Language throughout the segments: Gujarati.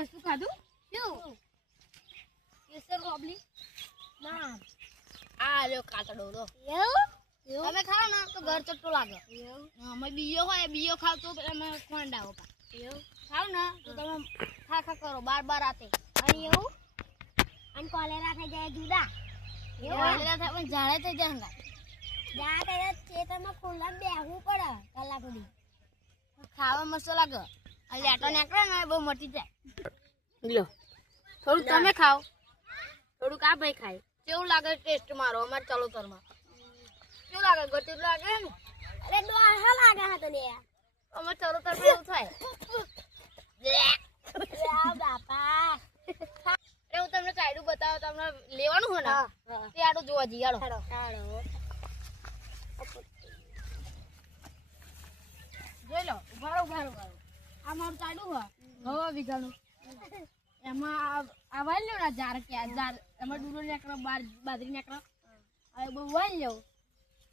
વસ્તુ ખાધું શું કેસર કોબલી ના આ લ્યો કાતડો લો એવું તમે ખાઓ ને તો ઘર ચટ્ટો લાગે એવું અમે બીયો હોય બીયો ખાવ તો અમે ખોંડાવો પા એવું ખાવ ને તો તમે ખા કરો બાર રાતે અને એવું અને કોલેરા થઈ જાય જુદા કોલેરા થાય પણ ઝાડે થઈ જાય હંગા જા તે ખેતરમાં ખુલ્લા બેહવું પડે કલાક સુધી ખાવા મસ્ત લાગે આ લેટો નીકળે ને બહુ મટી જાય લ્યો થોડું તમે ખાઓ થોડુંક આ ભાઈ ખાય કેવું લાગે ટેસ્ટ મારો અમારે ચલોતરમાં કેવું લાગે ગટી લાગે ને અરે ડોહા લાગે હા તને અમારે ચલોતરમાં એવું થાય યા બાપા એ હું તમને ચાયડું બતાવો તમને લેવાનું હોય ને તે આડું જોવા જઈએ આડો જોઈ લો ઉભારો આ મારું ચાયડું હોય હવે વીઘાનું એમાં આ વાલ લ્યો ને ઝાર એમાં ડુરો નીકળો બાજરી નીકળો હવે બહુ વાલ લ્યો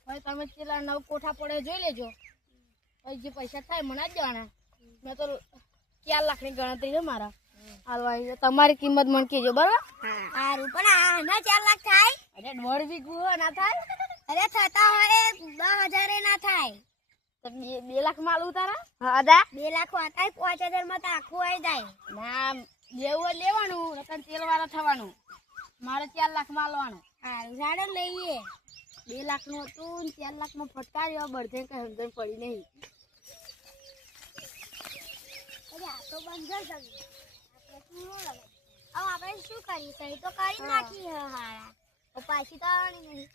હવે તમે પેલા નવ કોઠા પડે જોઈ લેજો પછી જે પૈસા થાય મને જ દેવાના મેં તો 4 લાખની ગણતરી છે મારા હાલવા તમારી કિંમત મને કહેજો બરાબર સારું પણ આના 4 લાખ થાય અરે 1.5 વીઘું ના થાય અરે થતા હોય 10,000 ના થાય તો 2 લાખ માં આલું તારા હા દા 2 લાખ વાતાય 5,000 માં તો આખું આવી જાય ના લેવું લેવાનું નકર તેલ વાળા થવાનું મારે 4 લાખ માં આલવાનું સારું સાડો લઈએ 2 લાખ નું હતું 4 લાખ માં ફટકાર્યો બળધે કઈ સમજણ પડી નહીં અરે આ તો બંધ જ આપણે શું કરીએ સહી તો કરી નાખી હારા પાછી તો આવવાની નહીં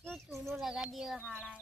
શું ચૂનો લગાડી દઈએ હારા